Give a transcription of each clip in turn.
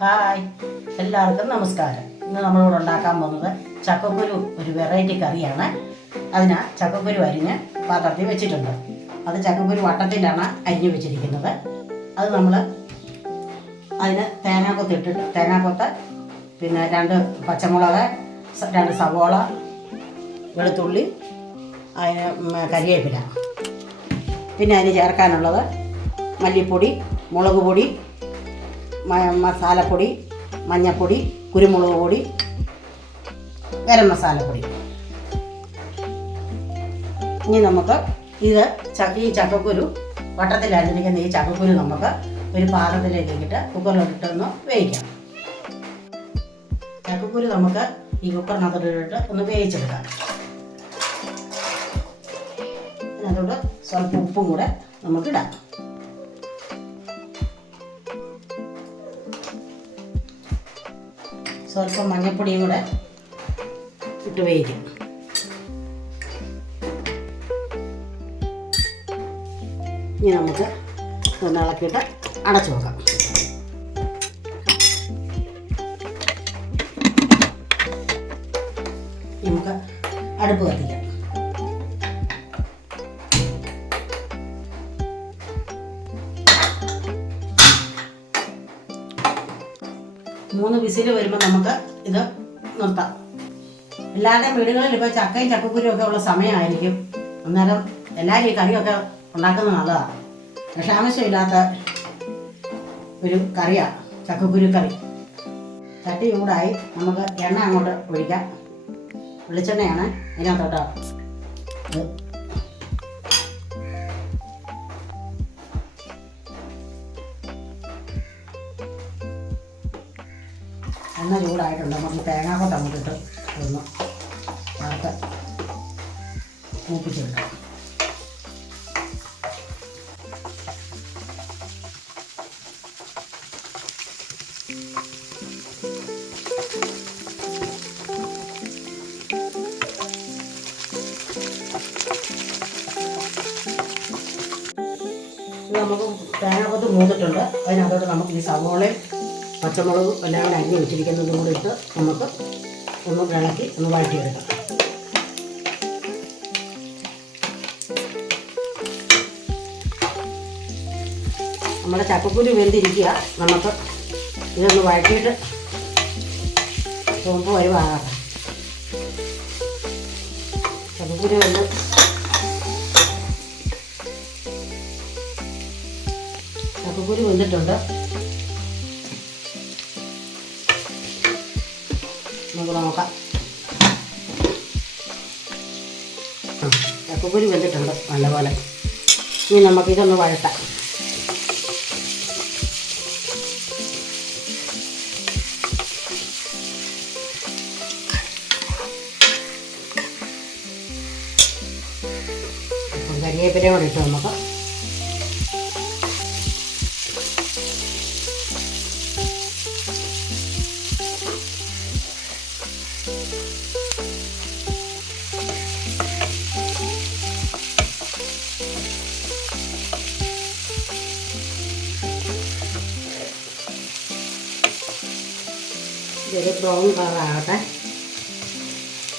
Hi, എല്ലാവർക്കും നമസ്കാരം. ഇന്ന് നമ്മളിവിടെ ഉണ്ടാക്കാൻ പോകുന്നത് ചക്കക്കുരു ഒരു വെറൈറ്റി കറിയാണ്. അതിന് ചക്കക്കുരു അരിഞ്ഞ് പാത്രത്തിൽ വെച്ചിട്ടുണ്ട്. അത് ചക്കക്കുരു വട്ടത്തിലാണ് അരിഞ്ഞ് വെച്ചിരിക്കുന്നത്. അത് നമ്മൾ അതിന് തേങ്ങാക്കൊത്ത്, പിന്നെ 2 പച്ചമുളക്, 2 സവോള, വെളുത്തുള്ളി, അതിന് കരിവേപ്പില, പിന്നെ അതിന് ചേർക്കാനുള്ളത് മല്ലിപ്പൊടി, മുളക് പൊടി, മസാലപ്പൊടി, മഞ്ഞൾപ്പൊടി, കുരുമുളക് പൊടി, ഗരം മസാലപ്പൊടി. ഇനി നമുക്ക് ഈ ചക്കക്കുരു വട്ടത്തിലരിഞ്ഞിരിക്കുന്ന ഈ ചക്കക്കുരു നമുക്ക് ഒരു പാത്രത്തിലേക്ക് ഇട്ടിട്ട് കുക്കറിലിട്ടൊന്ന് വേവിക്കാം. ചക്കക്കുരു നമുക്ക് ഈ കുക്കറിനകത്തോട്ടിട്ട് ഒന്ന് വേവിച്ചെടുക്കാം. അതിനകത്തോട്ട് സ്വല്പം ഉപ്പും കൂടെ നമുക്കിടാം. സ്വല്പം മഞ്ഞൾപ്പൊടിയും കൂടെ ഇട്ട് വേവിക്കും. ഇനി നമുക്ക് ഒന്ന് ഇളക്കിയിട്ട് അടച്ചു നോക്കാം. നമുക്ക് അടുപ്പ് കത്തിക്കാം. മൂന്ന് വിസിൽ വരുമ്പോൾ നമുക്ക് ഇത് നിർത്താം. എല്ലാവരുടെയും വീടുകളിൽ ഇപ്പോൾ ചക്കയും ചക്കക്കുരും ഒക്കെ ഉള്ള സമയമായിരിക്കും. അന്നേരം എല്ലാവരും ഈ കറിയൊക്കെ ഉണ്ടാക്കുന്നത് നല്ലതാണ്. വിഷാംശമില്ലാത്ത ഒരു കറിയാണ് ചക്കക്കുരു കറി. ചട്ടി ചൂടായി, നമുക്ക് എണ്ണ അങ്ങോട്ട് ഒഴിക്കാം. വെളിച്ചെണ്ണയാണ് ഇതിനകത്തോട്ട് എണ്ണ ചൂടായിട്ടുണ്ട്. നമുക്ക് തേങ്ങാക്കൊത്ത് അങ്ങോട്ടിട്ട് ഒന്ന് വറുത്ത് മൂപ്പിച്ചെടുക്കാം. ഇത് നമുക്ക് തേങ്ങാക്കൊത്ത് മൂത്തിട്ടുണ്ട്. അതിനകത്തോട്ട് നമുക്ക് ഈ സവോളയും പച്ചമുളകും എല്ലാം കൂടെ അരിഞ്ഞ് വെച്ചിരിക്കുന്നതും കൂടി ഇട്ട് നമുക്ക് ഒന്ന് ഇളക്കി ഒന്ന് വഴറ്റിയെടുക്കാം. നമ്മുടെ ചക്കക്കുരു വെന്തിരിക്കുക. നമുക്ക് ഇതൊന്ന് വഴറ്റിയിട്ട് ചുവപ്പ് വരുവാകാം. ചക്കക്കുരു വെന്തിട്ടുണ്ട്. നമുക്ക് നോക്കാം. ചക്കക്കുരു വെന്തിട്ടുണ്ട് നല്ലപോലെ. ഇനി നമുക്കിതൊന്ന് വഴട്ടാം. കരിവേപ്പിലയും കൂടെ ഇട്ട് നമുക്ക് ഇതൊരു ബ്രൗൺ കളറാകട്ടെ.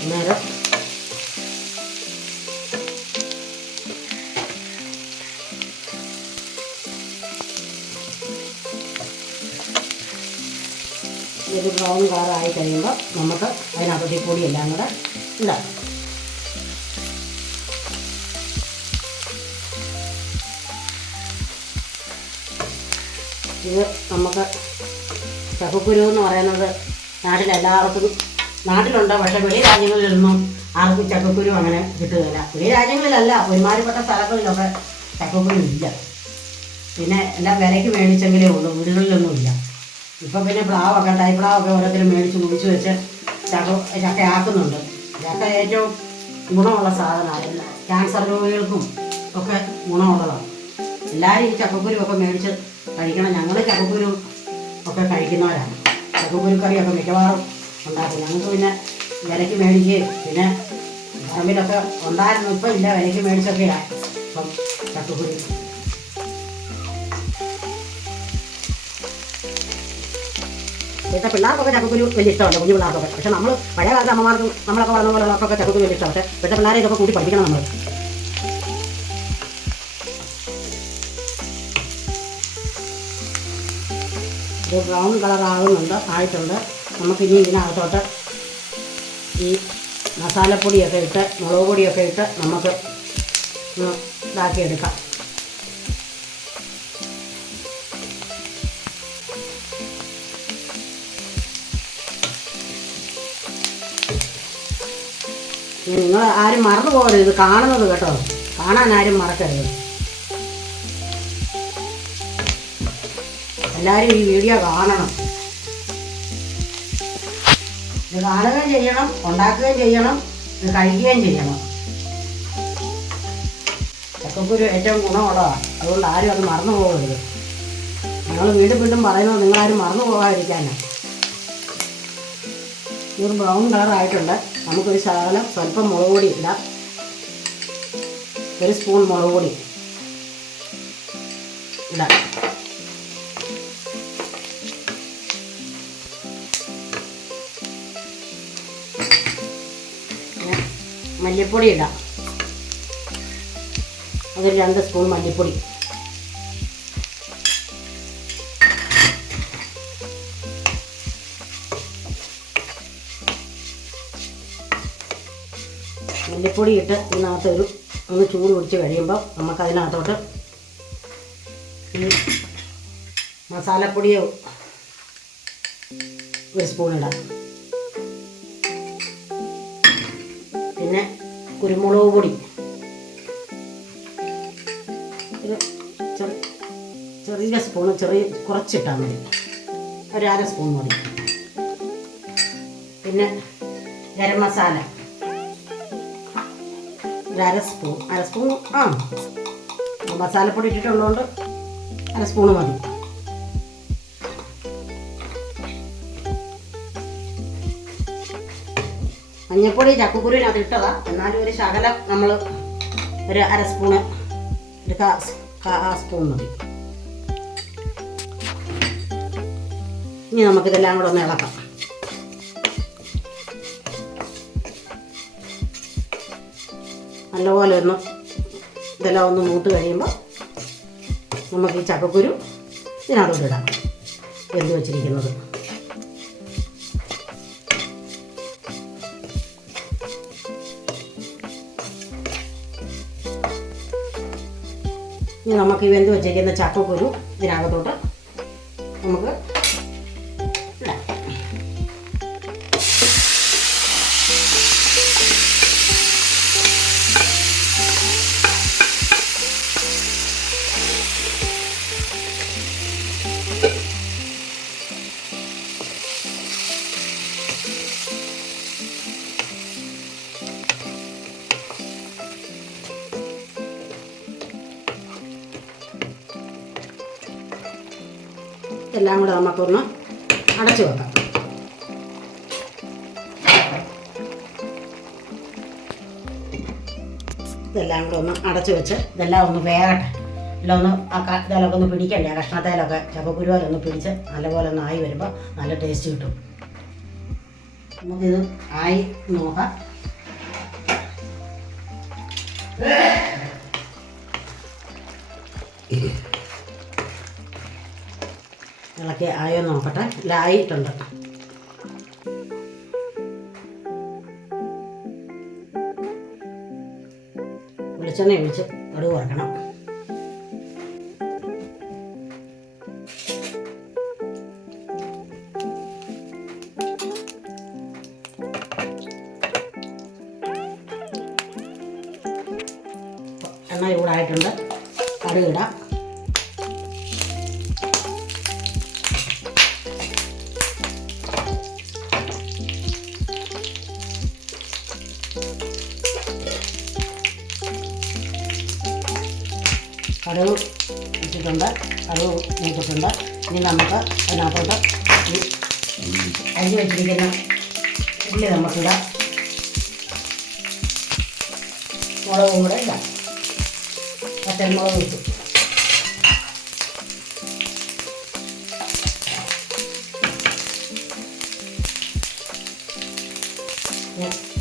അന്നേരം ഇതൊരു ബ്രൗൺ കളറായി കഴിയുമ്പോൾ നമുക്ക് അതിനകത്ത് പൊടിയെല്ലാം കൂടെ ഇടാം. ഇത് നമുക്ക് ചക്കക്കുരു എന്ന് പറയുന്നത് നാട്ടിലുണ്ട്. പക്ഷേ വെളി രാജ്യങ്ങളിലൊന്നും ആർക്കും ചക്കക്കുരു അങ്ങനെ കിട്ടുകയില്ല. വെളി രാജ്യങ്ങളിലല്ല, ഒരുമാതിരിപ്പെട്ട സ്ഥലങ്ങളിലൊക്കെ ചക്കക്കുരു ഇല്ല. പിന്നെ എല്ലാം വിലയ്ക്ക് മേടിച്ചെങ്കിലേ ഉള്ളൂ, വീടുകളിലൊന്നും ഇല്ല. ഇപ്പം പിന്നെ തൈപ്ലാവൊക്കെ ഓരോരുത്തരും മേടിച്ച് കുടിച്ച് വെച്ച് ചക്കയാക്കുന്നുണ്ട്. ചക്ക ഏറ്റവും ഗുണമുള്ള സാധനമാണ്. ക്യാൻസർ രോഗികൾക്കും ഒക്കെ ഗുണമുള്ളതാണ്. എല്ലാവരും ഈ ചക്കക്കുരു ഒക്കെ മേടിച്ച് കഴിക്കണം. ഞങ്ങൾ ചക്കക്കുരു ഒക്കെ കഴിക്കുന്നവരാണ്. ചക്കക്കുരു കറിയൊക്കെ മിക്കവാറും ഉണ്ടാക്കും. ഞങ്ങൾക്ക് പിന്നെ വിലയ്ക്ക് മേടിക്കുകയും പിന്നെ പറമ്പിലൊക്കെ ഉണ്ടായിരുന്നു. ഇപ്പം ഇല്ല, വിലയ്ക്ക് മേടിച്ചൊക്കെയാണ് ഇപ്പം ചക്കക്കുരു. ഇപ്പോഴത്തെ പിള്ളേർക്കൊക്കെ ചക്കക്കുരു വലിയ ഇഷ്ടമല്ല, കുഞ്ഞു പിള്ളേർക്കൊക്കെ. പക്ഷേ നമ്മൾ പഴയ കാലത്ത് അമ്മമാർക്കും നമ്മളൊക്കെ വളർന്ന പോലുള്ളവർക്കൊക്കെ ചക്കക്കുരു വലിയ ഇഷ്ടമാണ്. പക്ഷേ ഇപ്പോഴത്തെ പിള്ളേരെ ഇതൊക്കെ കൂടി പഠിക്കണം നമ്മൾ. ഇത് ബ്രൗൺ കളർ ആയിട്ടുണ്ട്. നമുക്കിനി ഇതിനകത്തോട്ട് ഈ മസാലപ്പൊടിയൊക്കെ ഇട്ട് മുളക് പൊടിയൊക്കെ ഇട്ട് നമുക്ക് ഇതാക്കിയെടുക്കാം. നിങ്ങൾ ആരും മറന്നു പോകരുത് ഇത് കാണുന്നത് കേട്ടോ, കാണാൻ ആരും മറക്കരുത്. എല്ലാവരും ഈ വീഡിയോ കാണണം. ഇത് കാണുകയും ചെയ്യണം, ഉണ്ടാക്കുകയും ചെയ്യണം, ഇത് കഴിക്കുകയും ചെയ്യണം. ചക്കക്കുരു ഏറ്റവും ഗുണമുള്ളതാണ്, അതുകൊണ്ട് ആരും അത് മറന്നു പോകരുത്. ഞങ്ങൾ വീണ്ടും വീണ്ടും പറയുന്നത് നിങ്ങളാരും മറന്നു പോകാതിരിക്കാനാണ്. ഇതൊരു ബ്രൗൺ കളറായിട്ടുണ്ട്. നമുക്കൊരു ശകലം സ്വല്പം മുളക് പൊടി ഇടാം. ഒരു സ്പൂൺ മുളക് പൊടി ഇടാം. മല്ലിപ്പൊടി ഇടാം. അതൊരു 2 സ്പൂൺ മല്ലിപ്പൊടി. മല്ലിപ്പൊടി ഇട്ട് ഇതിനകത്ത് ഒന്ന് ചൂട് പിടിച്ച് കഴിയുമ്പോൾ നമുക്കതിനകത്തോട്ട് ഈ മസാലപ്പൊടി 1 സ്പൂൺ ഇടാം. പിന്നെ കുരുമുളക് പൊടി ഒരു ചെറിയ സ്പൂണ് കുറച്ചിട്ടാൽ മതി, ഒരു 1/2 സ്പൂൺ മതി. പിന്നെ ഗരം മസാല ഒരു 1/2 സ്പൂൺ മസാലപ്പൊടി ഇട്ടിട്ടുള്ളതുകൊണ്ട് 1/2 സ്പൂണ് മതി. മഞ്ഞൾപ്പൊടി ചക്കക്കുരുവിനകത്ത് ഇട്ടതാ, എന്നാലും ഒരു ശകലം നമ്മൾ ഒരു 1/2 സ്പൂണ്, ഒരു 1/2 സ്പൂൺ മതി. ഇനി നമുക്കിതെല്ലാം കൂടെ ഒന്ന് ഇളക്കാം. നല്ലപോലെ ഇതെല്ലാം ഒന്ന് മൂത്ത് കഴിയുമ്പോൾ നമുക്ക് ഈ ചക്കക്കുരു ഇതിനകത്തോട്ട് ഇടാം, വെന്ത് വെച്ചിരിക്കുന്നത്. ഇനി നമുക്ക് ഈ വെന്ത് വെച്ചിരിക്കുന്ന ചക്കക്കുരു ഇതിനകത്തോട്ട് നമുക്ക് ഇടാം. എല്ലാം കൂടെ നമുക്കൊന്ന് അടച്ചു വെക്കാം. ഇതെല്ലാം കൂടെ ഒന്ന് അടച്ചു വെച്ച് ഇതെല്ലാം ഒന്ന് വേകട്ടെ. എല്ലാം ഒന്ന് ഇതെല്ലാം ഒന്ന് പിടിക്കണ്ടേ, ആ കഷ്ണത്തേലൊക്കെ ചക്കക്കുരുവിലൊന്ന് പിടിച്ച് നല്ലപോലെ ഒന്ന് ആയി വരുമ്പോൾ നല്ല ടേസ്റ്റ് കിട്ടും. നമുക്കിത് ആയി നോക്കാം. ഇളക്കി ആയോ നോക്കട്ടെ. എല്ലാം ആയിട്ടുണ്ട്. വെളിച്ചെണ്ണ ഒഴിച്ച് കടുക് വറക്കണം. എണ്ണ ചൂടായിട്ടുണ്ട്. കടുക് ഇടാം. കടുക് ഇട്ടിട്ടുണ്ട്, കടുക് മൂത്തിട്ടുണ്ട്. ഇനി നമുക്ക് അതിനകത്തോട്ട് അരിഞ്ഞ് വെച്ചിരിക്കുന്ന ഉള്ളി നമുക്കിടാം. മുളകും കൂടെ ഇടാം. പച്ചമുളക് ഇട്ടു.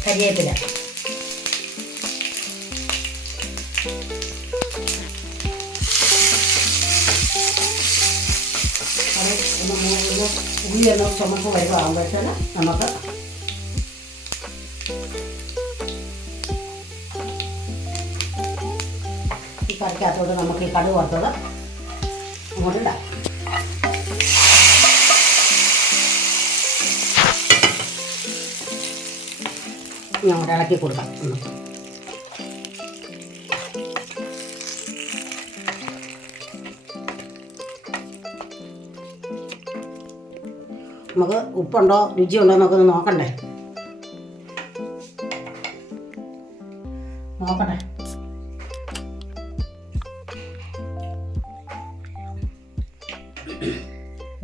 കരിവേപ്പില, അത് ഉള്ളി ഒന്ന് ചുമപ്പ് വരുവാകുമ്പോഴത്തേന് നമുക്ക് ഈ കറിക്കകത്തോട്ട് നമുക്ക് ഈ കടുക് വറുത്തത് അങ്ങോട്ട് ഇടാം. അങ്ങോട്ട് ഇളക്കി കൊടുക്കാം. നമുക്ക് ഉപ്പുണ്ടോ രുചിയുണ്ടോ എന്നൊക്കെ ഒന്ന് നോക്കട്ടെ.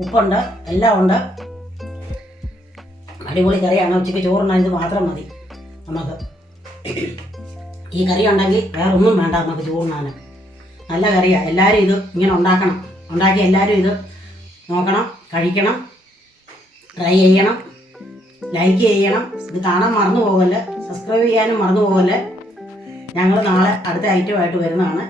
ഉപ്പുണ്ട്, എല്ലാം ഉണ്ട്. അടിപൊളി കറിയാണ്. ഉച്ചയ്ക്ക് ചോറുണ്ടാൻ ഇത് മാത്രം മതി നമുക്ക്. ഈ കറി ഉണ്ടെങ്കിൽ വേറെ ഒന്നും വേണ്ട നമുക്ക് ചോറുണ്ണാൻ. നല്ല കറിയാണ്. എല്ലാവരും ഇത് ഇങ്ങനെ ഉണ്ടാക്കണം. ഉണ്ടാക്കി എല്ലാവരും ഇത് നോക്കണം, കഴിക്കണം, ട്രൈ ചെയ്യണം, ലൈക്ക് ചെയ്യണം. ഇത് കാണാൻ മറന്നു പോകല്ലേ, സബ്സ്ക്രൈബ് ചെയ്യാനും മറന്നു പോകല്ലേ. ഞങ്ങൾ നാളെ അടുത്ത ഐറ്റമായിട്ട് വരുന്നതാണ്.